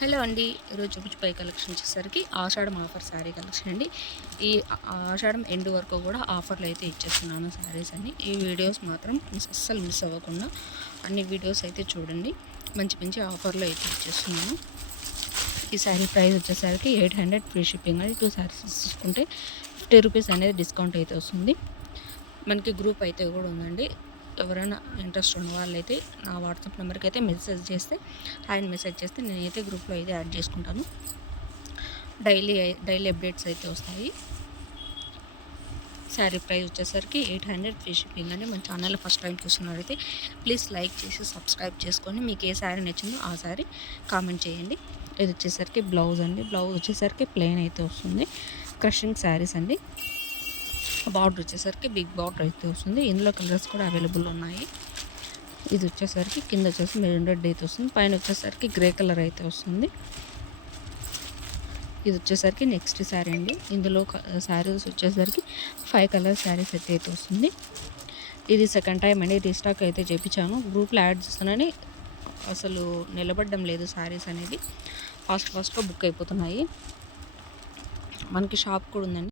Hello అండి. ఈరోజు చూపించబోయే కలెక్షన్ వచ్చేసరికి ఆషాఢం ఆఫర్ శారీ కలెక్షన్ అండి. ఈ ఆషాఢం ఎండ్ వరకు కూడా ఆఫర్లు అయితే ఇచ్చేస్తున్నాను శారీస్ అన్ని. ఈ వీడియోస్ మాత్రం అస్సలు మిస్ అవ్వకుండా అన్ని వీడియోస్ అయితే చూడండి. మంచి మంచి ఆఫర్లు అయితే ఇచ్చేస్తున్నాను. ఈ శారీ ప్రైస్ వచ్చేసరికి 800 ఫ్రీ షిప్పింగ్ అండి. 2 శారీస్ తీసుకుంటే 50 రూపీస్ అనేది డిస్కౌంట్ అయితే వస్తుంది. మనకి గ్రూప్ అయితే కూడా ఉందండి. ఎవరైనా ఇంట్రెస్ట్ ఉన్న వాళ్ళైతే నా వాట్సాప్ నెంబర్కి అయితే మెసేజ్ చేస్తే మెసేజ్ చేస్తే నేనైతే గ్రూప్లో అయితే యాడ్ చేసుకుంటాను. డైలీ అప్డేట్స్ అయితే వస్తాయి. శారీ ప్రైస్ వచ్చేసరికి 800 ఫ్రీ షిప్పింగ్ అండి. మన ఛానల్ ఫస్ట్ టైం చూస్తున్నట్లయితే ప్లీజ్ లైక్ చేసి సబ్స్క్రైబ్ చేసుకొని మీకు ఏ శారీ నచ్చిందో ఆ శారీ కామెంట్ చేయండి. ఇది వచ్చేసరికి బ్లౌజ్ అండి. బ్లౌజ్ వచ్చేసరికి ప్లెయిన్ అయితే వస్తుంది. క్రషింగ్ శారీస్ అండి. బార్డర్ వచ్చేసరికి బిగ్ బార్డర్ అయితే వస్తుంది. ఇందులో కలర్స్ కూడా అవైలబుల్ ఉన్నాయి. ఇది వచ్చేసరికి కింద వచ్చేసి మెరూన్ రెడ్ అయితే వస్తుంది. పైన వచ్చేసరికి గ్రే కలర్ అయితే వస్తుంది. ఇది వచ్చేసరికి నెక్స్ట్ శారీ అండి. ఇందులో శారీస్ వచ్చేసరికి 5 కలర్ శారీస్ అయితే వస్తుంది. ఇది సెకండ్ టైం అండి. రీస్టాక్ అయితే చేయించాను. గ్రూప్లో యాడ్ చేస్తున్నానని అసలు నిలబడడం లేదు. శారీస్ అనేది ఫాస్ట్గా బుక్ అయిపోతున్నాయి. మనకి షాప్ కూడా ఉందండి.